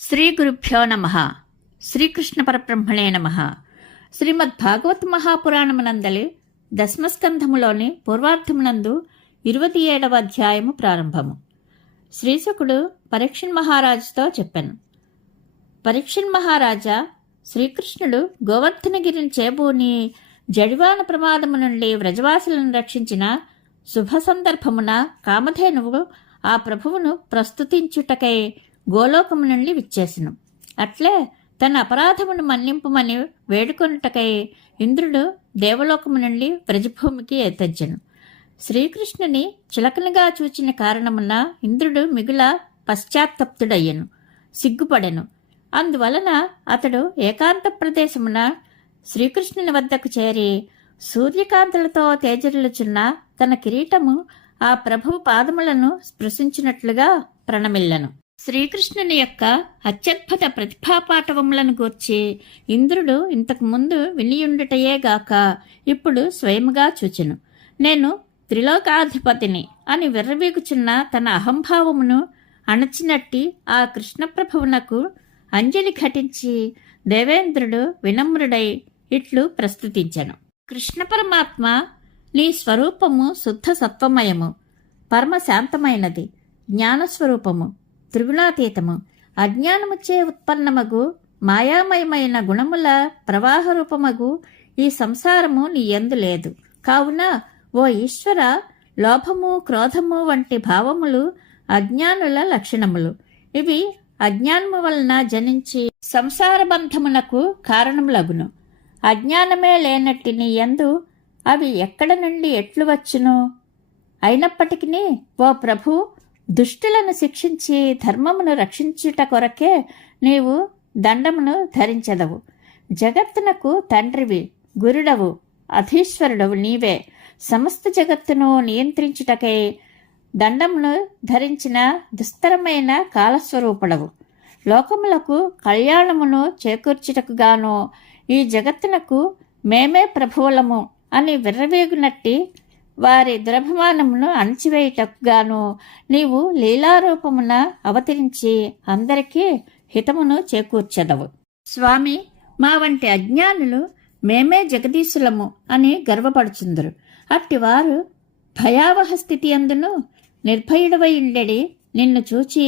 శ్రీ గురుభ్యో నమ. శ్రీకృష్ణ పరబ్రహ్మణే నమ. శ్రీమద్ భాగవత మహాపురాణమునందలి దశమస్కంధములోని పూర్వార్థమునందు ఇరవై ఏడవ అధ్యాయము ప్రారంభము. శ్రీశకుడు పరీక్షణ్ మహారాజుతో చెప్పాను. పరీక్షణ్ మహారాజా శ్రీకృష్ణుడు గోవర్ధనగిరిని చేబూని జడివాన ప్రమాదము నుండి వ్రజవాసులను రక్షించిన శుభ సందర్భమున కామధేనువు ఆ ప్రభువును ప్రస్తుతించుటకై గోలోకము నుండి విచ్చేసను. అట్లే తన అపరాధమును మన్నింపుమని వేడుకొనుటకై ఇంద్రుడు దేవలోకము నుండి ప్రజభూమికి ఎత్తజ్జను శ్రీకృష్ణుని చిలకనగా చూచిన కారణమున ఇంద్రుడు మిగుల పశ్చాత్తప్తుడయ్యను సిగ్గుపడెను. అందువలన అతడు ఏకాంత ప్రదేశమున శ్రీకృష్ణుని వద్దకు చేరి సూర్యకాంతులతో తేజరులుచున్న తన కిరీటము ఆ ప్రభువు పాదములను స్పృశించినట్లుగా ప్రణమిల్లను. శ్రీకృష్ణుని యొక్క అత్యద్భుత ప్రతిభాపాటవములను గూర్చి ఇంద్రుడు ఇంతకు ముందు వినియుండుటయే గాక ఇప్పుడు స్వయముగా చూచెను. నేను త్రిలోకాధిపతిని అని విర్రవీగుచున్న తన అహంభావమును అణచినట్టి ఆ కృష్ణప్రభువునకు అంజలి ఘటించి దేవేంద్రుడు వినమ్రుడై ఇట్లు ప్రస్తుతించను. కృష్ణ పరమాత్మ నీ స్వరూపము శుద్ధ సత్వమయము పరమ శాంతమైనది జ్ఞానస్వరూపము. త్రిగుణాతీతము. అజ్ఞానముచే ఉత్పన్నమగు మాయామయమైన గుణముల ప్రవాహ రూపమగు ఈ సంసారము నీ యందు లేదు. కావున ఓ ఈశ్వర లోభము క్రోధము వంటి భావములు అజ్ఞానుల లక్షణములు. ఇవి అజ్ఞానము వలన జనించి సంసార బంధమునకు కారణములగును. అజ్ఞానమే లేనట్టి నీ యందు అవి ఎక్కడ నుండి ఎట్లు వచ్చును? అయినప్పటికీ ఓ ప్రభు దుష్టులను శిక్షించి ధర్మమును రక్షించుట కొరకే నీవు దండమును ధరించదవు. జగత్తునకు తండ్రివి గురుడవు అధీశ్వరుడవు నీవే. సమస్త జగత్తును నియంత్రించుటకై దండమును ధరించిన దుస్తరమైన కాలస్వరూపుడవు. లోకములకు కళ్యాణమును చేకూర్చుటకు గాను ఈ జగత్తునకు మేమే ప్రభువులము అని విర్రవేగునట్టి వారి దురభిమానమును అణచివేయుటకుగాను నీవు లీలారూపమున అవతరించి అందరికీ హితమును చేకూర్చెదవు. స్వామి మా వంటి అజ్ఞానులు మేమే జగదీశులము అని గర్వపడుచుందరు. అట్టివారు భయావహ స్థితి అందును నిర్భయుడవై ఉండడి నిన్ను చూచి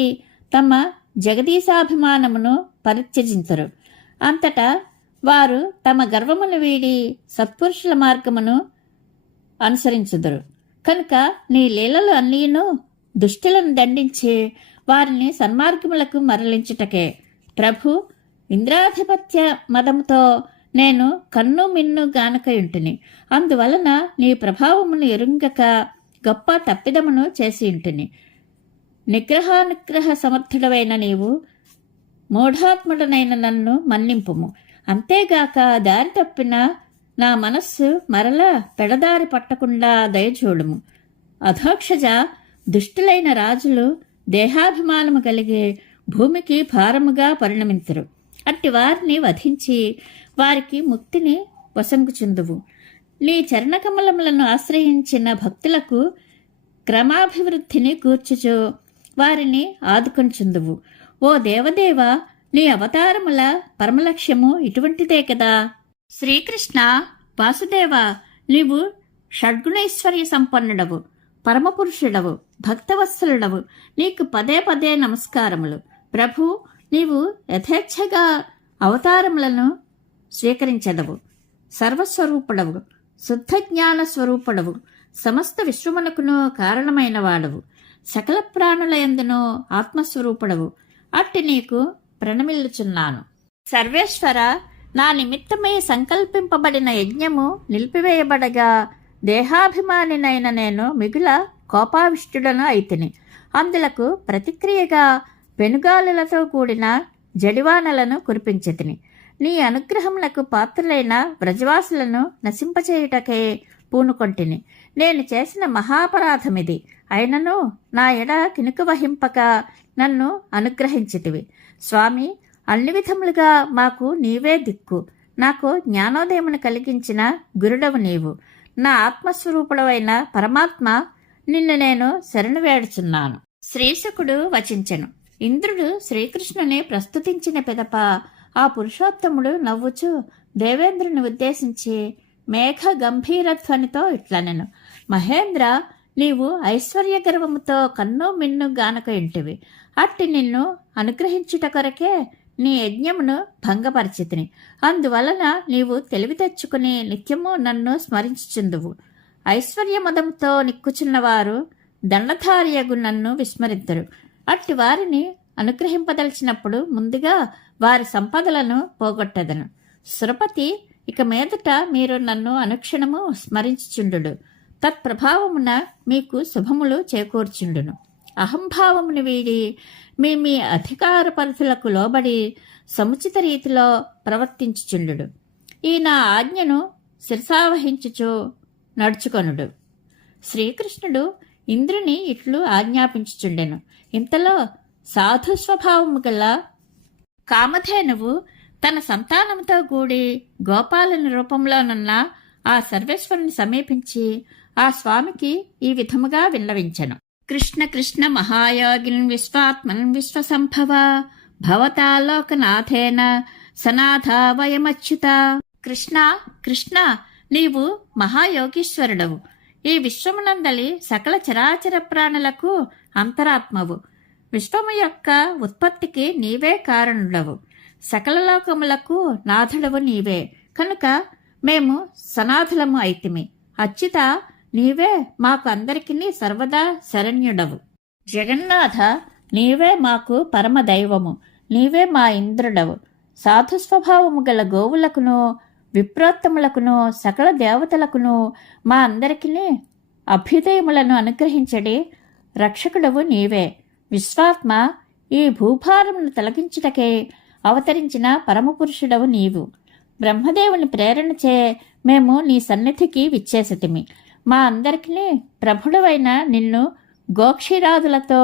తమ జగదీశాభిమానమును పరిత్యజించరు అంతటా వారు తమ గర్వమును వీడి సత్పురుషుల మార్గమును అనుసరించుదురు. కనుక నీ లీలలు అన్నీను దుష్టులను దండించి వారిని సన్మార్గములకు మరలించుటకే. ప్రభు ఇంద్రాధిపత్య మదముతో నేను కన్ను మిన్ను గానకయుంటిని. అందువలన నీ ప్రభావమును ఎరుంగక గొప్ప తప్పిదమును చేసియుంటిని. నిగ్రహానుగ్రహ సమర్థుడవైన నీవు మూఢాత్ముడనైన నన్ను మన్నింపుము. అంతేగాక దారి తప్పిన నా మనస్సు మరలా పెడదారి పట్టకుండా దయచూడము. అధోక్షజ దుష్టులైన రాజులు దేహాభిమానము కలిగి భూమికి భారముగా పరిణమించరు అట్టి వారిని వధించి వారికి ముక్తిని వసంగుచుందువు. నీ చరణకమలములను ఆశ్రయించిన భక్తులకు క్రమాభివృద్ధిని కూర్చుచు వారిని ఆదుకొంచుందువు ఓ దేవదేవ నీ అవతారముల పరమలక్ష్యము ఇటువంటిదే కదా? శ్రీకృష్ణ వాసుదేవ నీవు షడ్గుణైశ్వర్య సంపన్నుడవు పరమపురుషుడవు భక్తవత్సలుడవు. నీకు పదే పదే నమస్కారములు. ప్రభు నీవు యథేచ్ఛగా అవతారములను స్వీకరించదవు. సర్వస్వరూపుడవు శుద్ధ జ్ఞాన స్వరూపుడవు. సమస్త విశ్వమునకును కారణమైన వాడవు సకల ప్రాణుల ఎందును ఆత్మస్వరూపుడవు. అట్టి నీకు ప్రణమిల్లుచున్నాను. సర్వేశ్వర నా నిమిత్తమై సంకల్పింపబడిన యజ్ఞము నిలిపివేయబడగా దేహాభిమానినైన నేను మిగుల కోపావిష్టుడను అయితిని. అందులకు ప్రతిక్రియగా పెనుగాలులతో కూడిన జడివానలను కురిపించితిని. నీ అనుగ్రహములకు పాత్రులైన వ్రజవాసులను నశింపచేయుటకే పూనుకొంటిని. నేను చేసిన మహాపరాధమిది. అయినను నా ఎడ కినుక వహింపక నన్ను అనుగ్రహించితివి. స్వామి అన్ని విధములుగా మాకు నీవే దిక్కు. నాకు జ్ఞానోదయమును కలిగించిన గురుడవు నీవు. నా ఆత్మస్వరూపుడవైన పరమాత్మ నిన్ను నేను శరణు వేడుచున్నాను. శ్రీశకుడు వచించెను. ఇంద్రుడు శ్రీకృష్ణుని ప్రస్తుతించిన పిదప ఆ పురుషోత్తముడు నవ్వుచు దేవేంద్రుని ఉద్దేశించి మేఘ గంభీరధ్వనితో ఇట్లనెను. మహేంద్ర నీవు ఐశ్వర్య గర్వముతో కన్ను మిన్ను గానక ఇంటివి. అట్టి నిన్ను అనుగ్రహించుట కొరకే నీ యజ్ఞమును భంగపరిచితిని. అందువలన నీవు తెలివి తెచ్చుకుని నిత్యము నన్ను స్మరించుచుందువు. ఐశ్వర్యమదంతో నిక్కుచున్నవారు దండధారియగు నన్ను విస్మరిద్దరు. అట్టి వారిని అనుగ్రహింపదలిచినప్పుడు ముందుగా వారి సంపదలను పోగొట్టదను. సురపతి ఇక మీదట మీరు నన్ను అనుక్షణము స్మరించుచుండు తత్ప్రభావమున మీకు శుభములు చేకూర్చుండును. అహంభావమును వీడి మీ మీ అధికార పరిధులకు లోబడి సముచిత రీతిలో ప్రవర్తించుచుండు ఈ నా ఆజ్ఞను శిరసావహించుచు నడుచుకొనుడు. శ్రీకృష్ణుడు ఇంద్రుని ఇట్లు ఆజ్ఞాపించుచుండెను. ఇంతలో సాధు స్వభావము గల కామధేనువు తన సంతానంతో కూడి గోపాలుని రూపంలోనున్న ఆ సర్వేశ్వరుని సమీపించి ఆ స్వామికి ఈ విధముగా విన్నవించెను. కృష్ణ కృష్ణ మహాయోగిన్ విశ్వాత్మన్ విశ్వసంభవ భవతాలోకనాథేన సనాథ వయమచ్యుత. కృష్ణ కృష్ణ నీవు మహాయోగీశ్వరుడవు. ఈ విశ్వమునందలి సకల చరాచర ప్రాణులకు అంతరాత్మవు. విశ్వము యొక్క ఉత్పత్తికి నీవే కారణుడవు సకల లోకములకు నాథుడవు నీవే. కనుక మేము సనాథులము అయితిమి. అచ్యుత నీవే మాకు అందరికీ సర్వదా శరణ్యుడవు. జగన్నాథ నీవే మాకు పరమ దైవము నీవే మా ఇంద్రుడవు. సాధు స్వభావము గల గోవులకును విప్రోత్తములకును సకల దేవతలకును మా అందరికీ అభ్యుదయములను అనుగ్రహించడి రక్షకుడవు నీవే. విశ్వాత్మ ఈ భూభారమును తొలగించుటకే అవతరించిన పరమపురుషుడవు నీవు. బ్రహ్మదేవుని ప్రేరణచే మేము నీ సన్నిధికి విచ్చేసతిమి. మా అందరికీ ప్రభుడవైన నిన్ను గోక్షీరాదులతో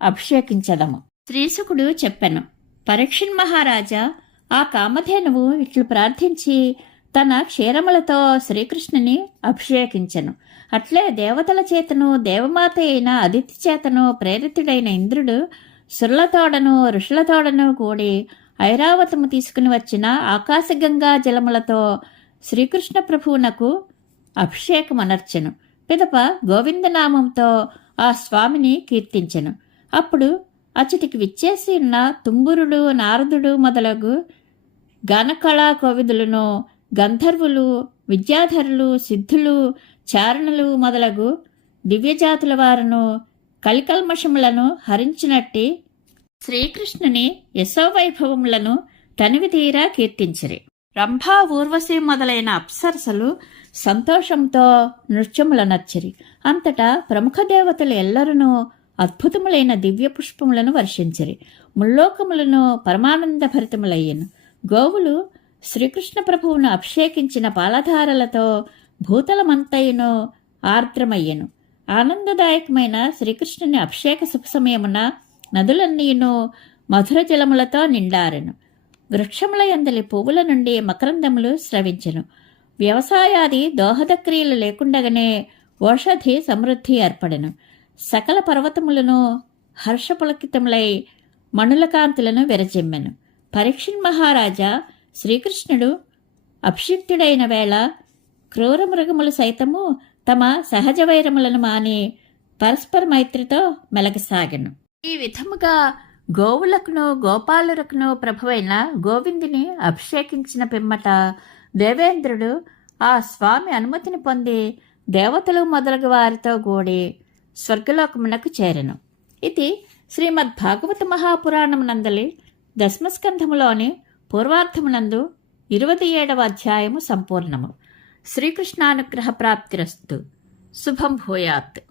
అభిషేకించదము. శ్రీసుకుడు చెప్పాను పరీక్షణ్ మహారాజా ఆ కామధేనువు ఇట్లు ప్రార్థించి తన క్షీరములతో శ్రీకృష్ణుని అభిషేకించను. అట్లే దేవతల చేతను దేవమాత అయిన అదితి చేతను ప్రేరితుడైన ఇంద్రుడు సుర్లతోడను ఋషులతోడను కూడి ఐరావతము తీసుకుని వచ్చిన ఆకాశగంగా జలములతో శ్రీకృష్ణ ప్రభువునకు అభిషేకమనర్చెను. పిదప గోవిందనామంతో ఆ స్వామిని కీర్తించెను. అప్పుడు అచ్చటికి విచ్చేసి ఉన్న తుంబురుడు నారదుడు మొదలగు గానకళా కోవిదులను గంధర్వులు విద్యాధరులు సిద్ధులు చారణులు మొదలగు దివ్యజాతుల వారును కలికల్మషములను హరించినట్టి శ్రీకృష్ణుని యశోవైభవములను తనివితీరా కీర్తించిరి. రంభా ఊర్వశి మొదలైన అప్సరసలు సంతోషంతో నృత్యముల నచ్చరి. అంతటా ప్రముఖ దేవతలు ఎల్లరూ అద్భుతములైన దివ్య పుష్పములను వర్షించిరి. ముల్లోకములను పరమానంద భరితములయ్యను గోవులు శ్రీకృష్ణ ప్రభువును అభిషేకించిన పాలధారలతో భూతలమంతయును ఆర్ద్రమయ్యను. ఆనందదాయకమైన శ్రీకృష్ణుని అభిషేక శుభ సమయమున నదులన్నీను మధుర జలములతో నిండారెను. వృక్షముల ఎందలి పువ్వుల నుండి మకరందములు స్రవించెను. వ్యవసాయాది దోహద క్రియలు లేకుండగానే ఓషధి సమృద్ధి ఏర్పడను. సకల పర్వతములను హర్షపులకితములై మణులకాంతులను విరజిమ్మెను. పరీక్షణ్ మహారాజా శ్రీకృష్ణుడు అభిషిక్తుడైన వేళ క్రూర మృగములు సైతము తమ సహజ వైరములను మాని పరస్పర మైత్రితో మెలగసాగను. ఈ విధముగా గోవులకును గోపాలులకును ప్రభువైన గోవిందుని అభిషేకించిన పిమ్మట దేవేంద్రుడు ఆ స్వామి అనుమతిని పొంది దేవతలు మొదలగు వారితో కూడి స్వర్గలోకమునకు చేరెను. ఇది శ్రీమద్ భాగవత నందలి దశమస్కంధములోని పూర్వార్థమునందు ఇరవై ఏడవ అధ్యాయము సంపూర్ణము. శ్రీకృష్ణానుగ్రహ ప్రాప్తిరస్తు శుభం భూయాత్.